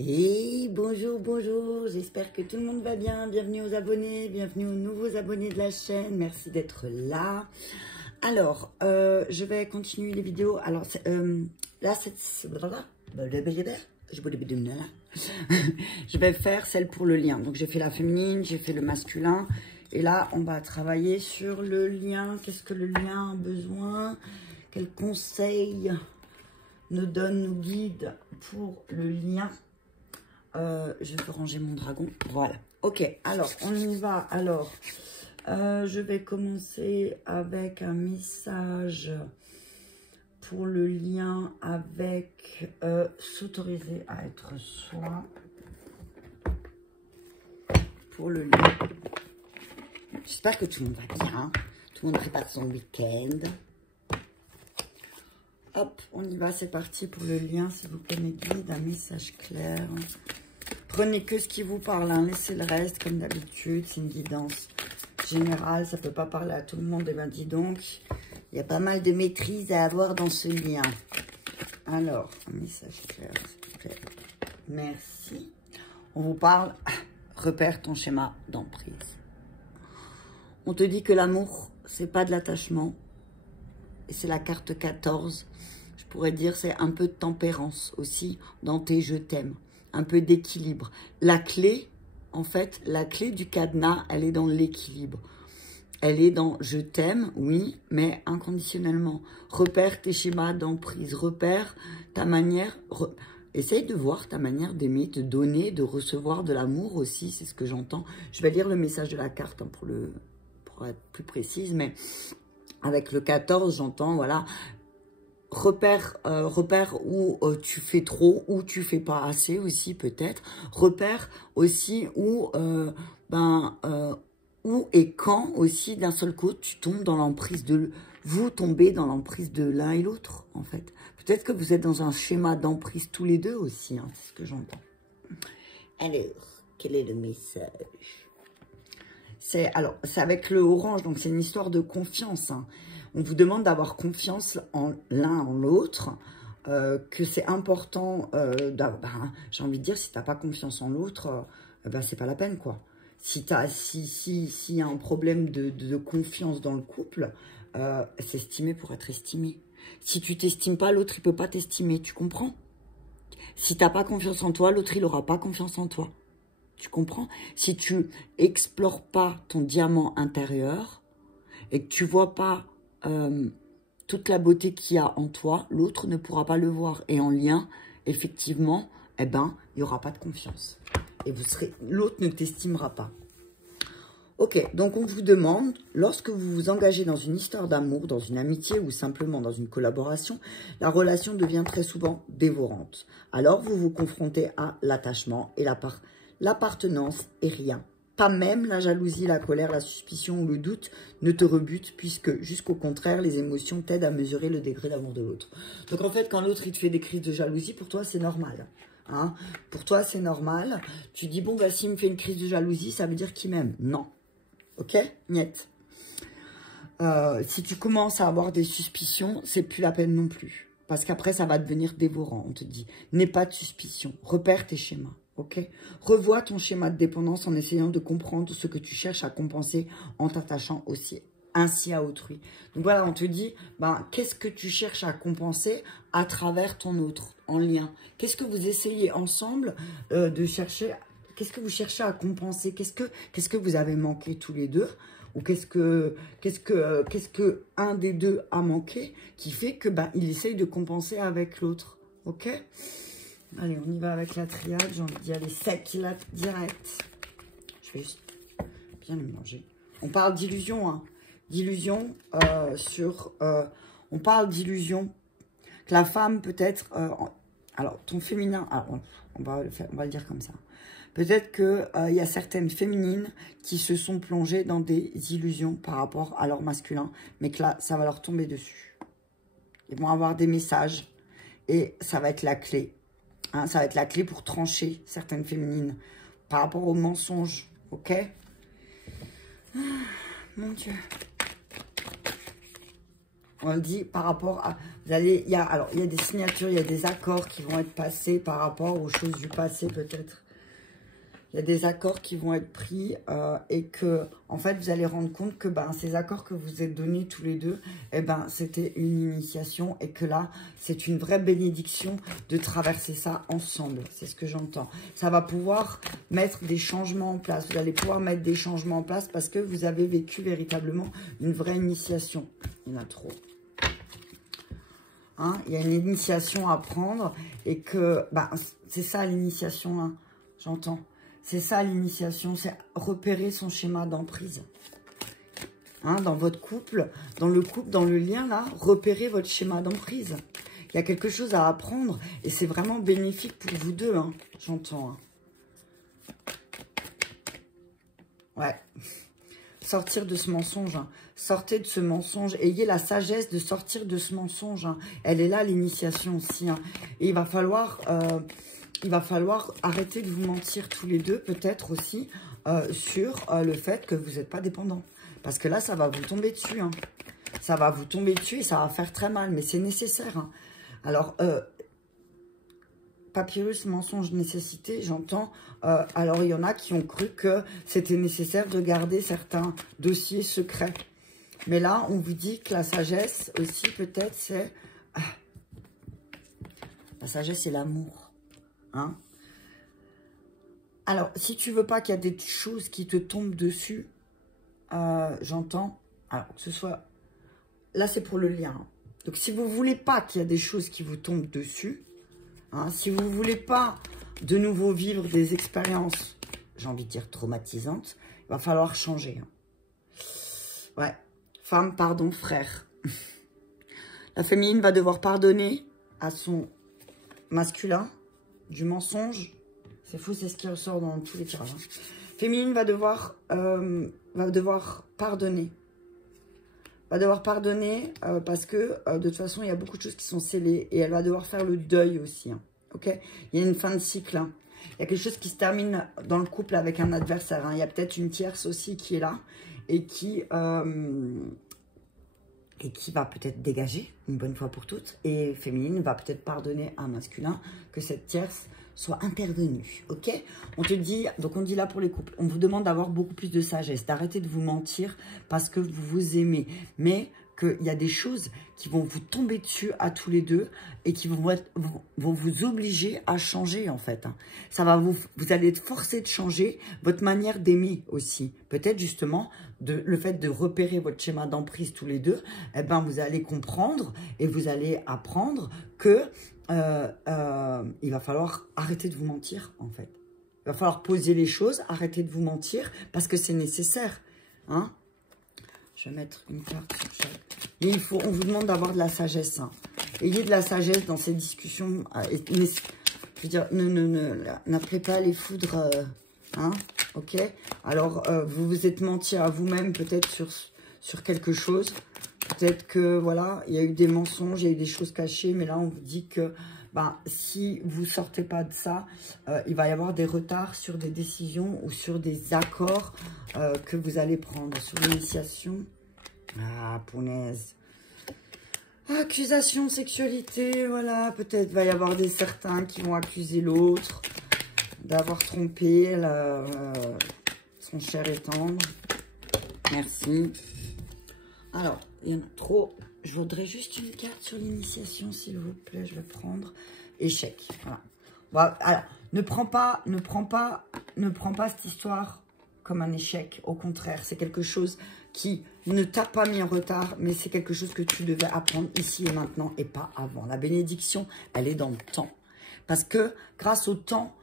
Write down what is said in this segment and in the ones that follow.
Et bonjour, bonjour, j'espère que tout le monde va bien. Bienvenue aux abonnés, bienvenue aux nouveaux abonnés de la chaîne. Merci d'être là. Alors, je vais continuer les vidéos. Alors, là, je vais faire celle pour le lien. Donc, j'ai fait la féminine, j'ai fait le masculin. Et là, on va travailler sur le lien. Qu'est-ce que le lien a besoin? Quels conseils nous donne, nous guide pour le lien? Je vais ranger mon dragon. Voilà. Ok, alors, on y va. Alors, je vais commencer avec un message pour le lien avec s'autoriser à être soi. Pour le lien. J'espère que tout le monde va bien. Tout le monde prépare son week-end. Hop, on y va, c'est parti pour le lien. S'il vous plaît, mes guides, un message clair. Prenez que ce qui vous parle, hein. Laissez le reste comme d'habitude. C'est une guidance générale, ça ne peut pas parler à tout le monde. Et bien, dis donc, il y a pas mal de maîtrise à avoir dans ce lien. Alors, un message clair, s'il vous plaît. Merci. On vous parle, repère ton schéma d'emprise. On te dit que l'amour, c'est pas de l'attachement. Et c'est la carte 14. Je pourrais dire c'est un peu de tempérance aussi dans tes je t'aime. Un peu d'équilibre. La clé, en fait, la clé du cadenas, elle est dans l'équilibre. Elle est dans je t'aime, oui, mais inconditionnellement. Repère tes schémas d'emprise. Repère ta manière. Essaye de voir ta manière d'aimer, de donner, de recevoir de l'amour aussi. C'est ce que j'entends. Je vais lire le message de la carte hein, pour être plus précise, mais avec le 14, j'entends, voilà, repère où tu fais trop, où tu fais pas assez aussi peut-être. Repère aussi où, où et quand aussi d'un seul coup tu tombes dans l'emprise de... Vous tombez dans l'emprise de l'un et l'autre en fait. Peut-être que vous êtes dans un schéma d'emprise tous les deux aussi, hein, c'est ce que j'entends. Alors, quel est le message ? C'est avec le orange, donc c'est une histoire de confiance. Hein. On vous demande d'avoir confiance en l'un en l'autre, que c'est important. J'ai envie de dire, si tu n'as pas confiance en l'autre, c'est pas la peine, quoi. Si y a un problème de confiance dans le couple, s'estimer pour être estimé. Si tu t'estimes pas, l'autre, il peut pas t'estimer, tu comprends? Si tu n'as pas confiance en toi, l'autre, il n'aura pas confiance en toi. Tu comprends? Si tu explores pas ton diamant intérieur et que tu vois pas toute la beauté qu'il y a en toi, l'autre ne pourra pas le voir. Et en lien, effectivement, il n'y aura pas de confiance. Et l'autre ne t'estimera pas. Ok, donc on vous demande, lorsque vous vous engagez dans une histoire d'amour, dans une amitié ou simplement dans une collaboration, la relation devient très souvent dévorante. Alors vous vous confrontez à l'attachement et l'appartenance et rien. Pas même la jalousie, la colère, la suspicion ou le doute ne te rebutent puisque, jusqu'au contraire, les émotions t'aident à mesurer le degré d'amour de l'autre. Donc en fait, quand l'autre il te fait des crises de jalousie, pour toi c'est normal. Hein, pour toi c'est normal. Tu dis, bon, s'il me fait une crise de jalousie, ça veut dire qu'il m'aime. Non. Ok? Niet. Si tu commences à avoir des suspicions, c'est plus la peine non plus. Parce qu'après, ça va devenir dévorant. On te dit, n'aie pas de suspicion. Repère tes schémas. Ok? Revois ton schéma de dépendance en essayant de comprendre ce que tu cherches à compenser en t'attachant aussi ainsi à autrui. Donc voilà, on te dit, qu'est-ce que tu cherches à compenser à travers ton autre en lien? Qu'est-ce que vous essayez ensemble de chercher? Qu'est-ce que vous cherchez à compenser? Qu'est-ce que vous avez manqué tous les deux? Ou qu'est-ce que un des deux a manqué qui fait que il essaye de compenser avec l'autre? Ok? Allez, on y va avec la triade. J'ai envie d'y aller sec, là, direct. Je vais juste bien le mélanger. On parle d'illusion, hein. D'illusion on parle d'illusion. Que la femme, peut-être... alors, ton féminin... on va le dire comme ça. Peut-être qu'il y a certaines féminines qui se sont plongées dans des illusions par rapport à leur masculin. Mais que là, ça va leur tomber dessus. Ils vont avoir des messages. Et ça va être la clé. Hein, ça va être la clé pour trancher certaines féminines par rapport aux mensonges, ok? Mon Dieu. On le dit par rapport à... Vous allez, alors, il y a des signatures, il y a des accords qui vont être passés par rapport aux choses du passé, peut-être. Il y a des accords qui vont être pris et que, en fait, vous allez rendre compte que ces accords que vous êtes donnés tous les deux, c'était une initiation et que là, c'est une vraie bénédiction de traverser ça ensemble. C'est ce que j'entends. Ça va pouvoir mettre des changements en place. Vous allez pouvoir mettre des changements en place parce que vous avez vécu véritablement une vraie initiation. Il y en a trop. Hein, il y a une initiation à prendre et que, c'est ça l'initiation, hein, j'entends. C'est ça l'initiation, c'est repérer son schéma d'emprise. Hein, dans votre couple, dans le lien là, repérez votre schéma d'emprise. Il y a quelque chose à apprendre et c'est vraiment bénéfique pour vous deux, hein, j'entends. Hein. Ouais. Sortir de ce mensonge, hein. Sortez de ce mensonge, ayez la sagesse de sortir de ce mensonge. Hein. Elle est là, l'initiation aussi. Hein. Et il va falloir arrêter de vous mentir tous les deux, peut-être aussi, sur le fait que vous n'êtes pas dépendants. Parce que là, ça va vous tomber dessus. Hein. Ça va vous tomber dessus et ça va faire très mal, mais c'est nécessaire. Hein. Alors, papyrus, mensonge, nécessité, j'entends. Alors, il y en a qui ont cru que c'était nécessaire de garder certains dossiers secrets. Mais là, on vous dit que la sagesse aussi, peut-être, c'est... la sagesse, c'est l'amour. Hein? Alors, si tu veux pas qu'il y ait des choses qui te tombent dessus, j'entends. Alors, que ce soit... Là, c'est pour le lien. Hein. Donc, si vous voulez pas qu'il y ait des choses qui vous tombent dessus, hein, si vous voulez pas de nouveau vivre des expériences, j'ai envie de dire traumatisantes, il va falloir changer. Hein. Ouais. Femme, pardon, frère. La féminine va devoir pardonner à son masculin du mensonge. C'est fou, c'est ce qui ressort dans tous les tirages. Hein. Féminine va devoir pardonner. Va devoir pardonner parce que de toute façon, il y a beaucoup de choses qui sont scellées et elle va devoir faire le deuil aussi. Hein. Ok, il y a une fin de cycle. Hein. Il y a quelque chose qui se termine dans le couple avec un adversaire. Hein. Il y a peut-être une tierce aussi qui est là et qui va peut-être dégager une bonne fois pour toutes. Et féminine va peut-être pardonner à un masculin que cette tierce soit intervenue. Ok, on te dit, donc on dit là pour les couples, on vous demande d'avoir beaucoup plus de sagesse, d'arrêter de vous mentir parce que vous vous aimez. Mais qu'il y a des choses qui vont vous tomber dessus à tous les deux et qui vont vous obliger à changer en fait. Ça va vous allez être forcé de changer votre manière d'aimer aussi. Peut-être justement le fait de repérer votre schéma d'emprise tous les deux, vous allez comprendre et vous allez apprendre que il va falloir arrêter de vous mentir en fait. Il va falloir poser les choses, arrêter de vous mentir parce que c'est nécessaire. Hein? Je vais mettre une carte sur chaque. Et on vous demande d'avoir de la sagesse. Hein. Ayez de la sagesse dans ces discussions. Je veux dire, n'appelez pas les foudres. Hein, ok. Alors, vous vous êtes menti à vous-même peut-être sur quelque chose. Peut-être que, voilà, il y a eu des mensonges, il y a eu des choses cachées. Mais là, on vous dit que si vous ne sortez pas de ça, il va y avoir des retards sur des décisions ou sur des accords que vous allez prendre. Sur l'initiation. Ah, punaise. Accusation, sexualité, voilà. Peut-être va y avoir certains qui vont accuser l'autre d'avoir trompé son cher et tendre. Merci. Alors, il y en a trop. Je voudrais juste une carte sur l'initiation, s'il vous plaît. Je vais prendre échec. Voilà. Alors, ne prends pas cette histoire comme un échec. Au contraire, c'est quelque chose qui ne t'a pas mis en retard, mais c'est quelque chose que tu devais apprendre ici et maintenant et pas avant. La bénédiction, elle est dans le temps. Parce que grâce au temps,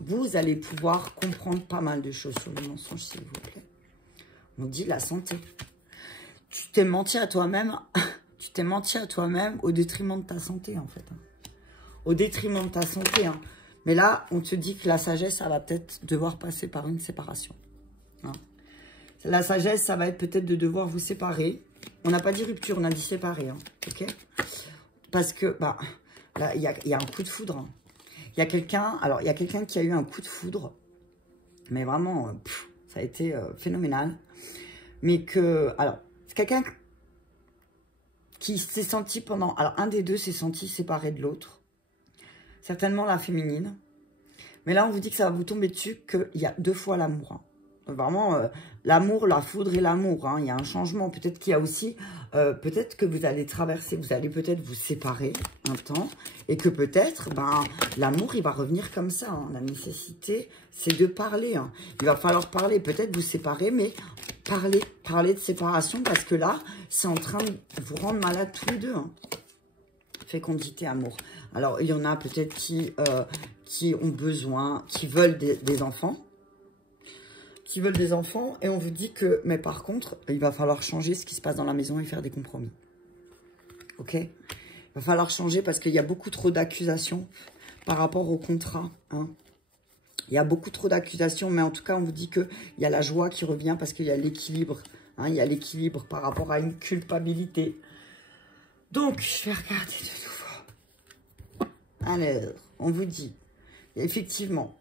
vous allez pouvoir comprendre pas mal de choses sur le mensonge, s'il vous plaît. On dit la santé. Tu t'es menti à toi-même. Tu t'es menti à toi-même au détriment de ta santé, en fait. Au détriment de ta santé. Hein. Mais là, on te dit que la sagesse, ça va peut-être devoir passer par une séparation. Hein. La sagesse, ça va être peut-être de devoir vous séparer. On n'a pas dit rupture, on a dit séparer. Hein. Ok. Parce que, là, il y a un coup de foudre. Hein. Il y a quelqu'un qui a eu un coup de foudre. Mais vraiment, ça a été phénoménal. Mais que, alors, c'est quelqu'un qui s'est senti pendant... Alors, un des deux s'est senti séparé de l'autre. Certainement la féminine. Mais là, on vous dit que ça va vous tomber dessus, qu'il y a 2 fois l'amour. Hein. Vraiment, l'amour, la foudre et l'amour. Hein. Il y a un changement. Peut-être qu'il y a aussi... peut-être que vous allez traverser, vous allez peut-être vous séparer un temps. Et que peut-être, ben, l'amour, il va revenir comme ça. Hein. La nécessité, c'est de parler. Hein. Il va falloir parler. Peut-être vous séparer, mais parler de séparation. Parce que là, c'est en train de vous rendre malade tous les deux. Hein. Fécondité, amour. Alors, il y en a peut-être qui ont besoin, qui veulent des enfants. Qui veulent des enfants. Et on vous dit que, mais par contre, il va falloir changer ce qui se passe dans la maison et faire des compromis. Ok? Il va falloir changer parce qu'il y a beaucoup trop d'accusations par rapport au contrat. Hein. Il y a beaucoup trop d'accusations, mais en tout cas, on vous dit qu'il y a la joie qui revient parce qu'il y a l'équilibre. Hein, il y a l'équilibre par rapport à une culpabilité. Donc, je vais regarder de nouveau. Alors, on vous dit, effectivement,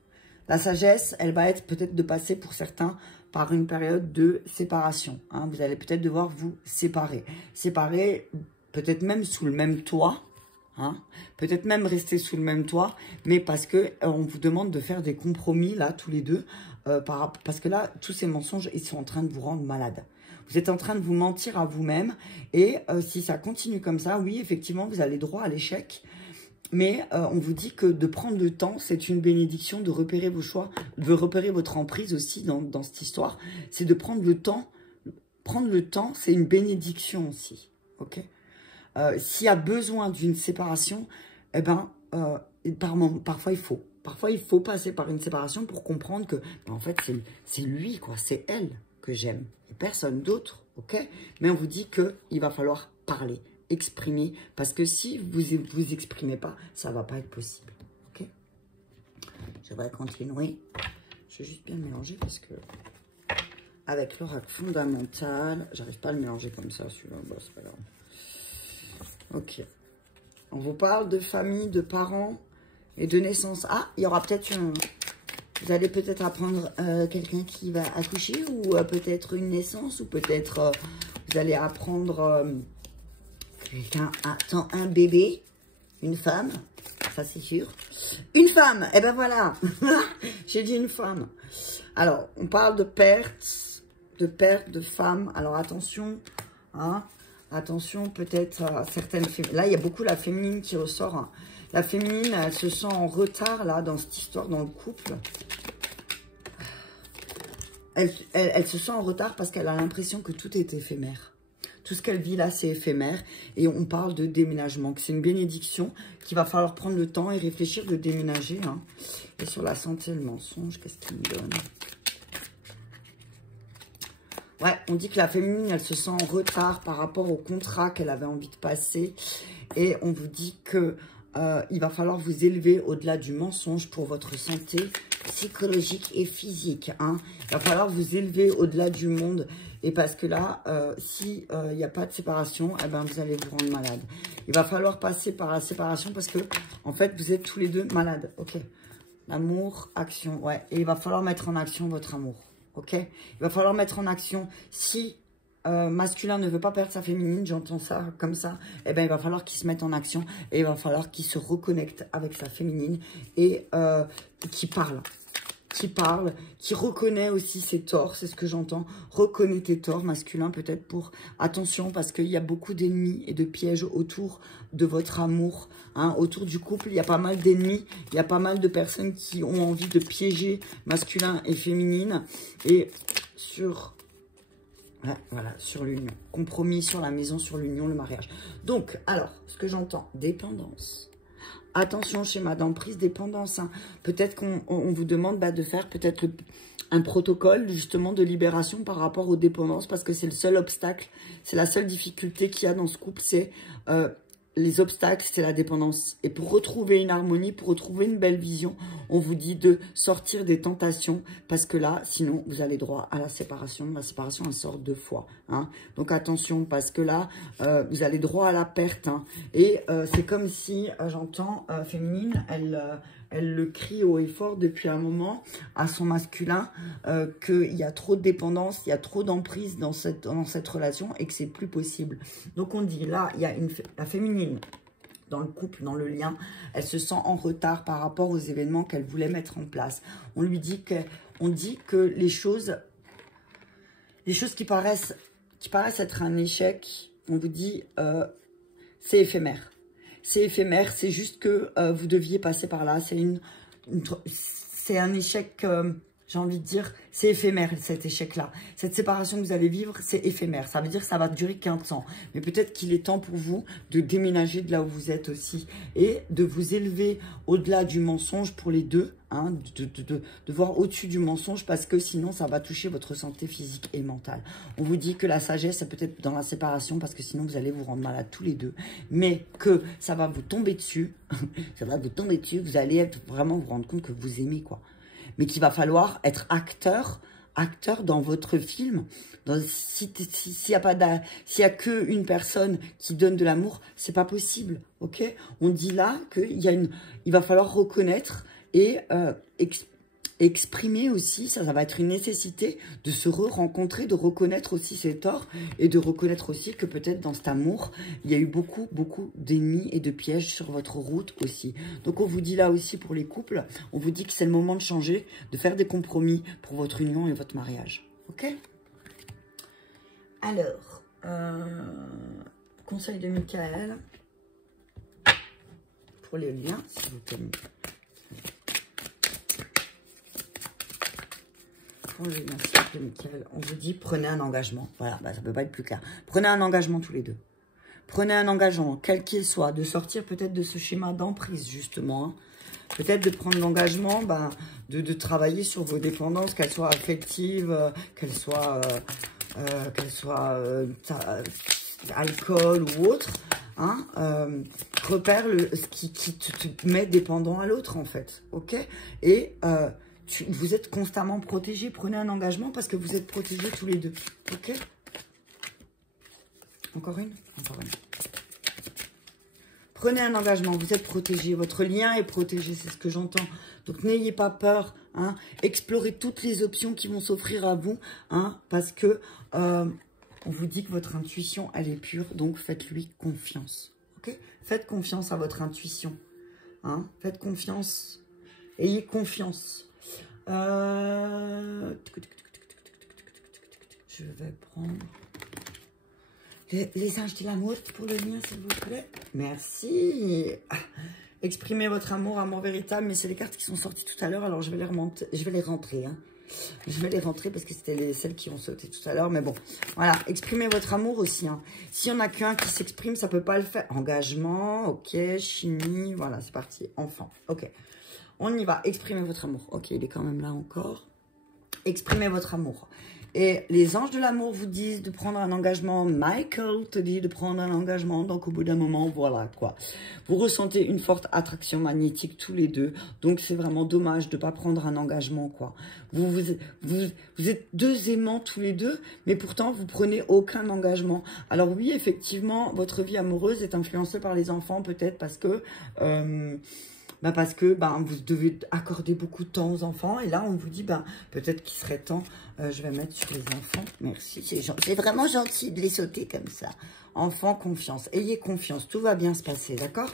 la sagesse, elle va être peut-être de passer pour certains par une période de séparation. Hein. Vous allez peut-être devoir vous séparer. Séparer, peut-être même sous le même toit. Hein. Peut-être même rester sous le même toit. Mais parce que on vous demande de faire des compromis, là, tous les deux. Parce que là, tous ces mensonges, ils sont en train de vous rendre malade. Vous êtes en train de vous mentir à vous-même. Et si ça continue comme ça, oui, effectivement, vous allez droit à l'échec. Mais on vous dit que de prendre le temps, c'est une bénédiction, de repérer vos choix, de repérer votre emprise aussi dans cette histoire. C'est de prendre le temps. Prendre le temps, c'est une bénédiction aussi. Ok. S'il y a besoin d'une séparation, eh ben, parfois il faut. Parfois, il faut passer par une séparation pour comprendre que, en fait, c'est lui, quoi. C'est elle que j'aime. Et personne d'autre, ok? Mais on vous dit qu'il va falloir parler. Exprimer, parce que si vous vous exprimez pas, ça va pas être possible. Ok. Je vais continuer. Je vais juste bien le mélanger parce que avec l'oracle fondamental, j'arrive pas à le mélanger comme ça. Celui-là, bah, c'est pas grave. Ok. On vous parle de famille, de parents et de naissance. Ah, il y aura peut-être vous allez peut-être apprendre quelqu'un qui va accoucher ou peut-être une naissance ou peut-être vous allez apprendre quelqu'un attend un bébé, une femme, ça c'est sûr. Une femme, et ben voilà, j'ai dit une femme. Alors, on parle de perte de femme. Alors attention, hein, attention peut-être à certaines féminines. Là, il y a beaucoup la féminine qui ressort. Hein. La féminine, elle se sent en retard là dans cette histoire, dans le couple. Elle se sent en retard parce qu'elle a l'impression que tout est éphémère. Tout ce qu'elle vit là, c'est éphémère. Et on parle de déménagement, que c'est une bénédiction, qu'il va falloir prendre le temps et réfléchir de déménager. Hein. Et sur la santé, le mensonge, qu'est-ce qu'il me donne? Ouais, on dit que la féminine, elle se sent en retard par rapport au contrat qu'elle avait envie de passer. Et on vous dit que il va falloir vous élever au-delà du mensonge pour votre santé psychologique et physique. Hein. Il va falloir vous élever au-delà du monde. Et parce que là, si il n'y a pas de séparation, eh ben, vous allez vous rendre malade. Il va falloir passer par la séparation parce que, en fait, vous êtes tous les deux malades. Ok. L'amour, action. Ouais. Et il va falloir mettre en action votre amour. Ok. Il va falloir mettre en action. Si masculin ne veut pas perdre sa féminine, j'entends ça comme ça, eh ben, il va falloir qu'il se mette en action. Et il va falloir qu'il se reconnecte avec sa féminine et qu'il parle. Qui reconnaît aussi ses torts, c'est ce que j'entends. Reconnais tes torts, masculin, peut-être pour... Attention, parce qu'il y a beaucoup d'ennemis et de pièges autour de votre amour, hein, autour du couple. Il y a pas mal d'ennemis, il y a pas mal de personnes qui ont envie de piéger masculin et féminine. Et sur... Ouais, voilà, sur l'union. Compromis sur la maison, sur l'union, le mariage. Donc, alors, ce que j'entends, dépendance. Attention, schéma d'emprise, dépendance. Hein. Peut-être qu'on vous demande de faire peut-être un protocole justement de libération par rapport aux dépendances parce que c'est le seul obstacle, c'est la seule difficulté qu'il y a dans ce couple, c'est les obstacles, c'est la dépendance. Et pour retrouver une harmonie, pour retrouver une belle vision, on vous dit de sortir des tentations parce que là, sinon, vous allez droit à la séparation. La séparation, elle sort 2 fois. Hein. Donc, attention parce que là, vous allez droit à la perte. Hein. Et c'est comme si, j'entends, féminine, elle le crie haut et fort depuis un moment à son masculin, qu'il y a trop de dépendance, il y a trop d'emprise dans cette relation et que c'est plus possible. Donc on dit là, il y a la féminine dans le couple, dans le lien, elle se sent en retard par rapport aux événements qu'elle voulait mettre en place. On lui dit que les choses qui paraissent être un échec, on vous dit c'est éphémère. C'est éphémère, c'est juste que vous deviez passer par là. C'est un échec, j'ai envie de dire, c'est éphémère cet échec-là. Cette séparation que vous allez vivre, c'est éphémère. Ça veut dire que ça va durer 15 ans. Mais peut-être qu'il est temps pour vous de déménager de là où vous êtes aussi et de vous élever au-delà du mensonge pour les deux. Hein, de voir au-dessus du mensonge parce que sinon ça va toucher votre santé physique et mentale. On vous dit que la sagesse c'est peut-être dans la séparation parce que sinon vous allez vous rendre malade tous les deux, mais que ça va vous tomber dessus, ça va vous tomber dessus, vous allez vraiment vous rendre compte que vous aimez quoi, mais qu'il va falloir être acteur dans votre film. S'il y a que une personne qui donne de l'amour, c'est pas possible, ok? On dit là qu'il va falloir reconnaître et exprimer aussi, ça va être une nécessité de se rencontrer, de reconnaître aussi ses torts et de reconnaître aussi que peut-être dans cet amour, il y a eu beaucoup d'ennemis et de pièges sur votre route aussi. Donc on vous dit là aussi pour les couples, on vous dit que c'est le moment de changer, de faire des compromis pour votre union et votre mariage. Ok? Alors, conseil de Michael pour les liens, s'il vous plaît. On vous dit prenez un engagement. Voilà, bah, ça peut pas être plus clair. Prenez un engagement tous les deux. Prenez un engagement, quel qu'il soit, de sortir peut-être de ce schéma d'emprise justement. Hein. Peut-être de prendre l'engagement de travailler sur vos dépendances, qu'elles soient affectives, qu'elles soient alcool ou autre. Hein, repère ce qui te met dépendant à l'autre en fait. Ok? Et vous êtes constamment protégés. Prenez un engagement parce que vous êtes protégés tous les deux. Ok? Encore une? Encore une. Prenez un engagement. Vous êtes protégés. Votre lien est protégé. C'est ce que j'entends. Donc, n'ayez pas peur. Hein, explorez toutes les options qui vont s'offrir à vous. Hein, parce que on vous dit que votre intuition, elle est pure. Donc, faites-lui confiance. Ok? Faites confiance à votre intuition. Hein, faites confiance. Ayez confiance. Je vais prendre les anges de l'amour pour le lien, s'il vous plaît. Merci. Exprimez votre amour véritable, mais c'est les cartes qui sont sorties tout à l'heure, alors je vais les remonter, je vais les rentrer. Hein. Je vais les rentrer parce que c'était celles qui ont sauté tout à l'heure, mais bon. Voilà, exprimez votre amour aussi. Hein. S'il y en a qu'un qui s'exprime, ça peut pas le faire. Engagement, ok, chimie, voilà, c'est parti. Enfant, ok. On y va, exprimez votre amour. Ok, il est quand même là encore. Exprimez votre amour. Et les anges de l'amour vous disent de prendre un engagement. Michael te dit de prendre un engagement. Donc, au bout d'un moment, voilà quoi. Vous ressentez une forte attraction magnétique tous les deux. Donc, c'est vraiment dommage de ne pas prendre un engagement, quoi. Vous êtes deux aimants tous les deux, mais pourtant, vous prenez aucun engagement. Alors oui, effectivement, votre vie amoureuse est influencée par les enfants, peut-être parce que... vous devez accorder beaucoup de temps aux enfants. Et là, on vous dit, peut-être qu'il serait temps, je vais mettre sur les enfants. Merci, c'est vraiment gentil de les sauter comme ça. Enfants, confiance. Ayez confiance, tout va bien se passer, d'accord?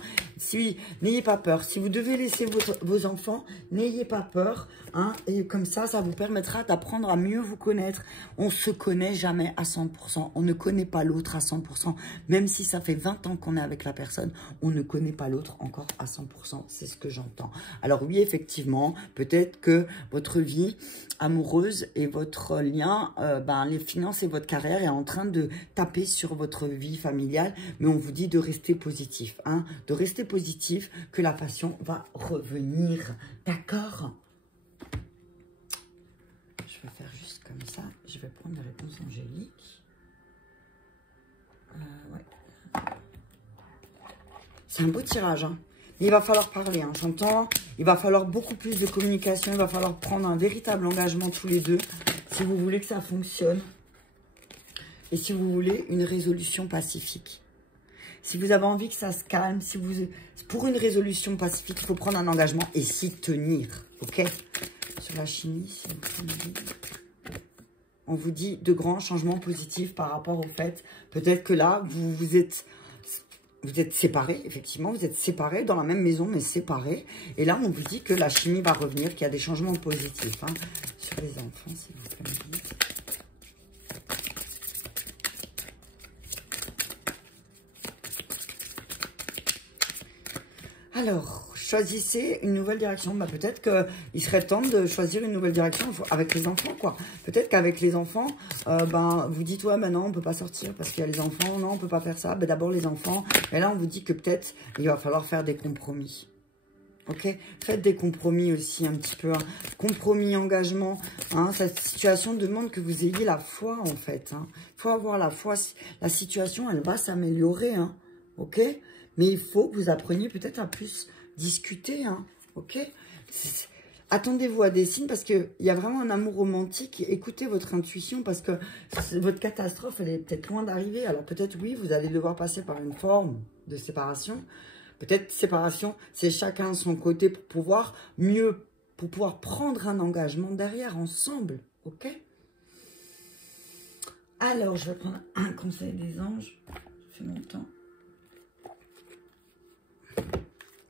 N'ayez pas peur. Si vous devez laisser vos enfants, n'ayez pas peur. Hein, et comme ça vous permettra d'apprendre à mieux vous connaître. On se connaît jamais à 100%. On ne connaît pas l'autre à 100%. Même si ça fait 20 ans qu'on est avec la personne, on ne connaît pas l'autre encore à 100%. C'est ce que j'entends. Alors oui, effectivement, peut-être que votre vie amoureuse et votre lien, les finances et votre carrière est en train de taper sur votre vie familiale. Mais on vous dit de rester positif. Hein, de rester positif, que la passion va revenir. D'accord ? Je vais faire juste comme ça. Je vais prendre des réponses angéliques. Ouais. C'est un beau tirage. Hein. Il va falloir parler. Hein. J'entends. Il va falloir beaucoup plus de communication. Il va falloir prendre un véritable engagement tous les deux. Si vous voulez que ça fonctionne. Et si vous voulez une résolution pacifique. Si vous avez envie que ça se calme, si vous, pour une résolution pacifique, il faut prendre un engagement et s'y tenir. Ok? Sur la chimie, on vous dit de grands changements positifs par rapport au fait. Peut-être que là, vous êtes séparés, effectivement. Vous êtes séparés dans la même maison, mais séparés. Et là, on vous dit que la chimie va revenir, qu'il y a des changements positifs. Hein. Sur les enfants, s'il vous plaît. Alors, choisissez une nouvelle direction. Bah, peut-être qu'il serait temps de choisir une nouvelle direction avec les enfants, quoi. Peut-être qu'avec les enfants, vous dites, ouais, non, on peut pas sortir parce qu'il y a les enfants. Non, on peut pas faire ça. D'abord, les enfants. Et là, on vous dit que peut-être, il va falloir faire des compromis. Ok? Faites des compromis aussi un petit peu. Hein. Compromis, engagement. Hein. Cette situation demande que vous ayez la foi, en fait. Il faut avoir la foi. La situation, elle va s'améliorer. Hein. Ok? Mais il faut que vous appreniez peut-être à plus discuter, hein, ok? Attendez-vous à des signes parce qu'il y a vraiment un amour romantique. Écoutez votre intuition parce que votre catastrophe, elle est peut-être loin d'arriver. Alors peut-être, oui, vous allez devoir passer par une forme de séparation. Peut-être séparation, c'est chacun de son côté pour pouvoir prendre un engagement derrière, ensemble, ok? Alors, je vais prendre un conseil des anges. Ça fait longtemps.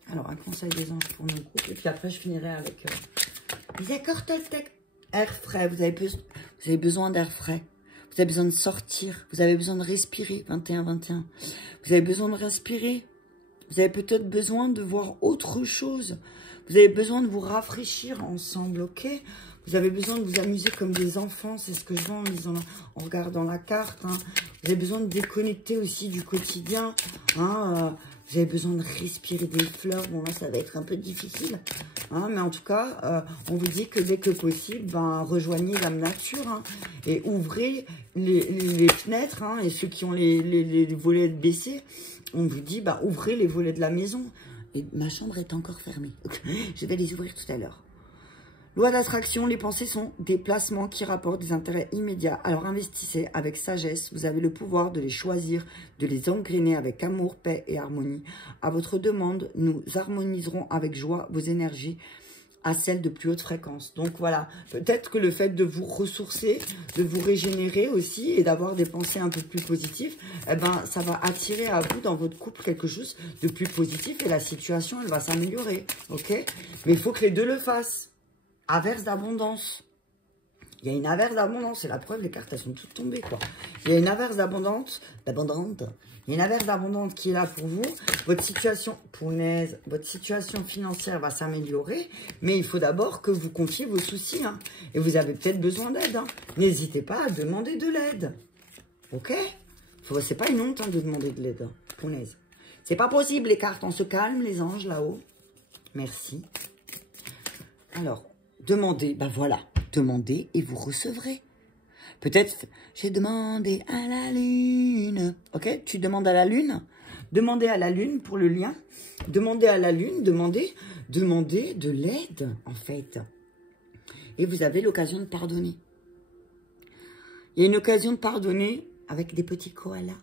Alors, un conseil des anges pour nos groupes. Et puis après, je finirai avec les accords Toltec. Air frais. Vous avez besoin d'air frais. Vous avez besoin de sortir. Vous avez besoin de respirer. 21-21. Vous avez besoin de respirer. Vous avez peut-être besoin de voir autre chose. Vous avez besoin de vous rafraîchir ensemble, ok? Vous avez besoin de vous amuser comme des enfants. C'est ce que je vois en regardant la carte. Hein. Vous avez besoin de déconnecter aussi du quotidien. Hein, vous avez besoin de respirer des fleurs. Bon, là, ça va être un peu difficile. Hein, mais en tout cas, on vous dit que dès que possible, rejoignez la nature. Hein, et ouvrez les fenêtres. Hein, et ceux qui ont les volets baissés, on vous dit, ouvrez les volets de la maison. Et ma chambre est encore fermée. Je vais les ouvrir tout à l'heure. Loi d'attraction, les pensées sont des placements qui rapportent des intérêts immédiats. Alors investissez avec sagesse, vous avez le pouvoir de les choisir, de les engrainer avec amour, paix et harmonie. À votre demande, nous harmoniserons avec joie vos énergies à celles de plus haute fréquence. Donc voilà, peut-être que le fait de vous ressourcer, de vous régénérer aussi et d'avoir des pensées un peu plus positives, ça va attirer à vous dans votre couple quelque chose de plus positif et la situation, elle va s'améliorer, ok? Mais il faut que les deux le fassent. Averse d'abondance. Il y a une averse d'abondance. C'est la preuve, les cartes, elles sont toutes tombées, quoi. Il y a une averse d'abondance. Il y a une averse d'abondance qui est là pour vous. Votre situation, punaise, votre situation financière va s'améliorer. Mais il faut d'abord que vous confiez vos soucis. Hein. Et vous avez peut-être besoin d'aide. Hein. N'hésitez pas à demander de l'aide. Ok? C'est pas une honte de demander de l'aide. Hein. Punaise. C'est pas possible, les cartes. On se calme, les anges, là-haut. Merci. Alors, demandez, voilà, demandez et vous recevrez. Peut-être, j'ai demandé à la lune. Ok, tu demandes à la lune. Demandez à la lune pour le lien. Demandez à la lune, demandez de l'aide, en fait. Et vous avez l'occasion de pardonner. Il y a une occasion de pardonner avec des petits koalas.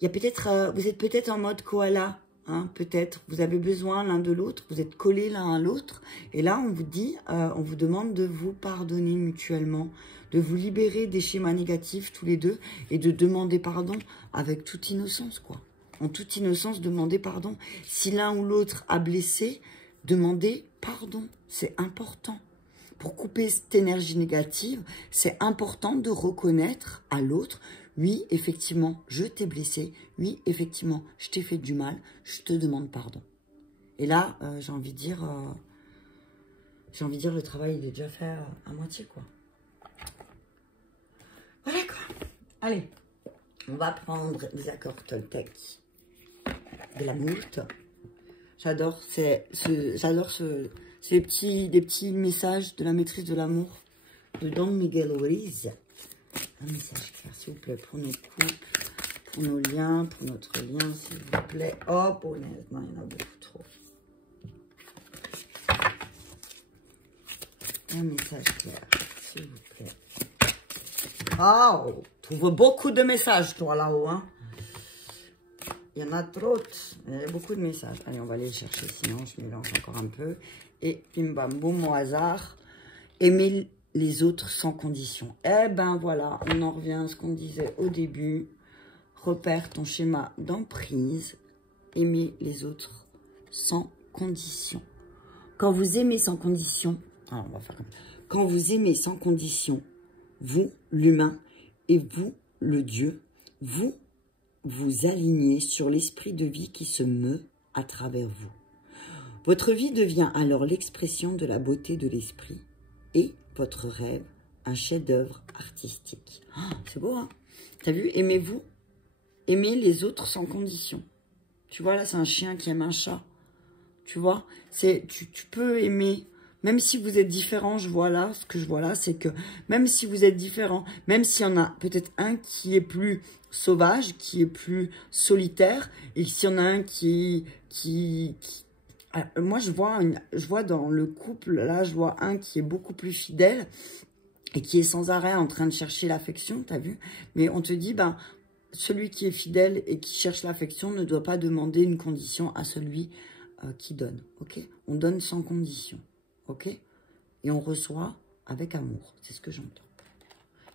Il y a peut-être, vous êtes peut-être en mode koala. Hein, peut-être, vous avez besoin l'un de l'autre, vous êtes collés l'un à l'autre. Et là, on vous dit, on vous demande de vous pardonner mutuellement, de vous libérer des schémas négatifs tous les deux et de demander pardon avec toute innocence, quoi. En toute innocence, demandez pardon. Si l'un ou l'autre a blessé, demandez pardon. C'est important. Pour couper cette énergie négative, c'est important de reconnaître à l'autre. Oui, effectivement, je t'ai blessé. Oui, effectivement, je t'ai fait du mal. Je te demande pardon. Et là, j'ai envie de dire, le travail il est déjà fait à moitié, quoi. Voilà, quoi. Allez, on va prendre les accords Toltec de la mourte. J'adore ces petits messages de la maîtrise de l'amour de Don Miguel Ruiz. Un message clair, s'il vous plaît, pour nos couples, pour nos liens, pour notre lien, s'il vous plaît. Oh, punaise, non, il y en a beaucoup trop. Un message clair, s'il vous plaît. Oh, tu trouves beaucoup de messages, toi, là-haut, hein. Il y en a trop. Il y a beaucoup de messages. Allez, on va aller les chercher, sinon je mélange encore un peu. Et bim bam boum, au hasard. Aimer les autres sans condition. Eh ben voilà, on en revient à ce qu'on disait au début. Repère ton schéma d'emprise. Aimer les autres sans condition. Quand vous aimez sans condition, alors on va faire comme ça. Quand vous aimez sans condition, vous, l'humain, et vous, le Dieu, vous vous alignez sur l'esprit de vie qui se meut à travers vous. Votre vie devient alors l'expression de la beauté de l'esprit et votre rêve, un chef-d'œuvre artistique. Oh, c'est beau, hein? T'as vu? Aimez-vous. Aimez les autres sans condition. Tu vois, là, c'est un chien qui aime un chat. Tu vois? Tu peux aimer, même si vous êtes différents, je vois là, ce que je vois là, c'est que même si vous êtes différents, même s'il y en a peut-être un qui est plus sauvage, qui est plus solitaire, et s'il y en a un moi, je vois dans le couple, là, je vois un qui est beaucoup plus fidèle et qui est sans arrêt en train de chercher l'affection, t'as vu? Mais on te dit, ben, celui qui est fidèle et qui cherche l'affection ne doit pas demander une condition à celui qui donne, ok? On donne sans condition, ok? Et on reçoit avec amour, c'est ce que j'entends.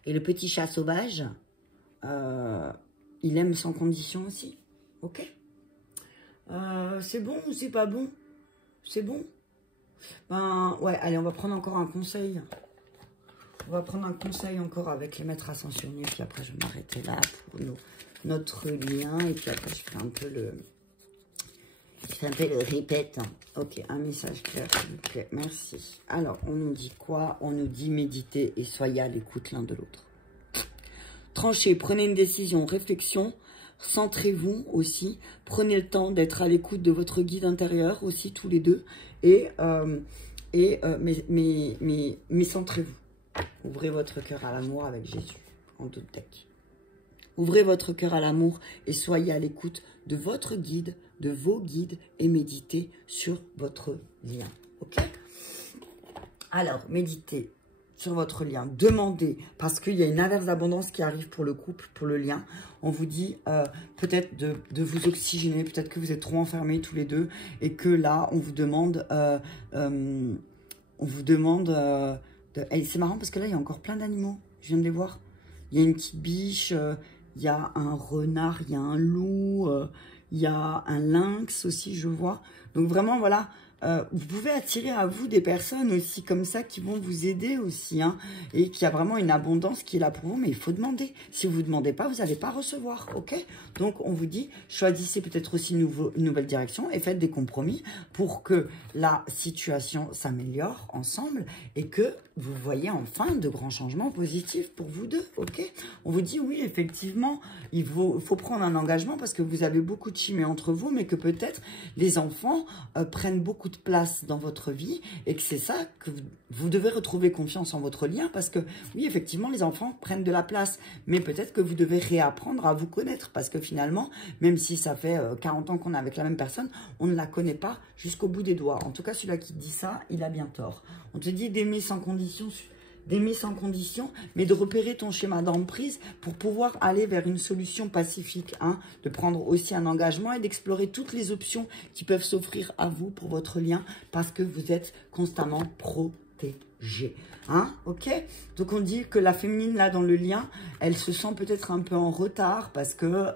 Et le petit chat sauvage, il aime sans condition aussi, ok? C'est bon ou c'est pas bon? C'est bon? Ben, ouais, allez, on va prendre encore un conseil. On va prendre un conseil encore avec les maîtres ascensionnés, puis après je vais m'arrêter là pour notre lien, et puis après je fais un peu le... Je fais un peu le répète. Ok, un message clair, s'il vous plaît. Merci. Alors, on nous dit quoi? On nous dit méditer et soyez à l'écoute l'un de l'autre. Tranchez, prenez une décision, réflexion. Centrez-vous aussi. Prenez le temps d'être à l'écoute de votre guide intérieur aussi, tous les deux. Mais centrez-vous. Ouvrez votre cœur à l'amour avec Jésus, en doute deck. Ouvrez votre cœur à l'amour et soyez à l'écoute de votre guide, de vos guides, et méditez sur votre lien. Ok? Alors, méditez sur votre lien. Demandez, parce qu'il y a une averse d'abondance qui arrive pour le couple, pour le lien. On vous dit peut-être de vous oxygéner, peut-être que vous êtes trop enfermés tous les deux, et que là, on vous demande... Et c'est marrant parce que là, il y a encore plein d'animaux. Je viens de les voir. Il y a une petite biche, il y a un renard, il y a un loup, il y a un lynx aussi, je vois. Donc vraiment, voilà, vous pouvez attirer à vous des personnes aussi comme ça qui vont vous aider aussi, hein, et qui a vraiment une abondance qui est là pour vous, mais il faut demander. Si vous ne demandez pas, vous n'allez pas recevoir, ok? Donc, on vous dit, choisissez peut-être aussi une nouvelle direction et faites des compromis pour que la situation s'améliore ensemble et que vous voyez enfin de grands changements positifs pour vous deux, ok? On vous dit, oui, effectivement, il faut prendre un engagement parce que vous avez beaucoup de chimie entre vous, mais que peut-être les enfants prennent beaucoup de place dans votre vie et que c'est ça que vous devez retrouver confiance en votre lien parce que, oui, effectivement, les enfants prennent de la place, mais peut-être que vous devez réapprendre à vous connaître parce que finalement, même si ça fait 40 ans qu'on est avec la même personne, on ne la connaît pas jusqu'au bout des doigts. En tout cas, celui-là qui dit ça, il a bien tort. On te dit d'aimer sans condition, mais de repérer ton schéma d'emprise pour pouvoir aller vers une solution pacifique, hein, de prendre aussi un engagement et d'explorer toutes les options qui peuvent s'offrir à vous pour votre lien parce que vous êtes constamment protégé. Hein, ok? Donc on dit que la féminine là dans le lien, elle se sent peut-être un peu en retard parce qu'elle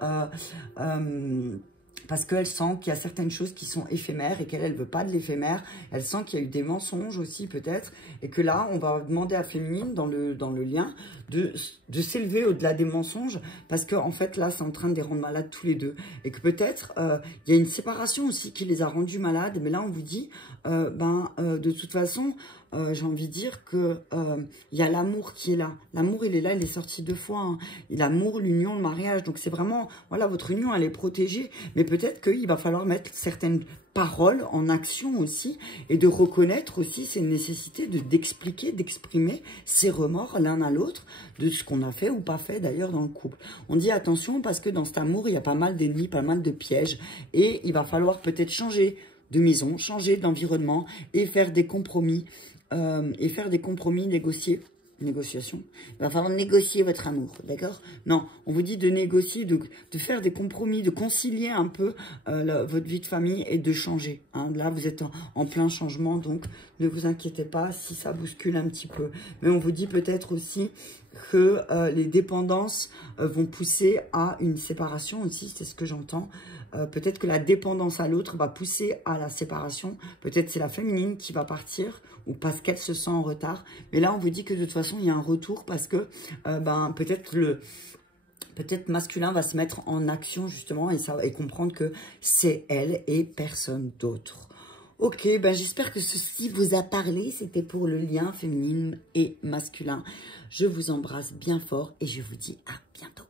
sent qu'il y a certaines choses qui sont éphémères et qu'elle ne veut pas de l'éphémère. Elle sent qu'il y a eu des mensonges aussi peut-être. Et que là, on va demander à Féminine dans le lien de s'élever au-delà des mensonges. Parce qu'en fait, là, c'est en train de les rendre malades tous les deux. Et que peut-être, il y a une séparation aussi qui les a rendus malades. Mais là, on vous dit, de toute façon... j'ai envie de dire que il y a l'amour qui est là. L'amour, il est là, il est sorti 2 fois. Hein. L'amour, l'union, le mariage. Donc, c'est vraiment, voilà, votre union, elle est protégée. Mais peut-être qu'il va falloir mettre certaines paroles en action aussi et de reconnaître aussi ces nécessités d'expliquer, d'exprimer ses remords l'un à l'autre de ce qu'on a fait ou pas fait d'ailleurs dans le couple. On dit attention parce que dans cet amour, il y a pas mal d'ennemis, pas mal de pièges et il va falloir peut-être changer de maison, changer d'environnement et faire des compromis. Négocier Négociation. Il va falloir négocier votre amour, d'accord? Non, on vous dit de négocier, de faire des compromis, de concilier un peu votre vie de famille et de changer. Hein. Là, vous êtes en plein changement, donc ne vous inquiétez pas si ça bouscule un petit peu. Mais on vous dit peut-être aussi que les dépendances vont pousser à une séparation aussi, c'est ce que j'entends. Peut-être que la dépendance à l'autre va pousser à la séparation. Peut-être c'est la féminine qui va partir ou parce qu'elle se sent en retard. Mais là, on vous dit que de toute façon, il y a un retour parce que peut-être masculin va se mettre en action justement et comprendre que c'est elle et personne d'autre. Ok, ben j'espère que ceci vous a parlé. C'était pour le lien féminin et masculin. Je vous embrasse bien fort et je vous dis à bientôt.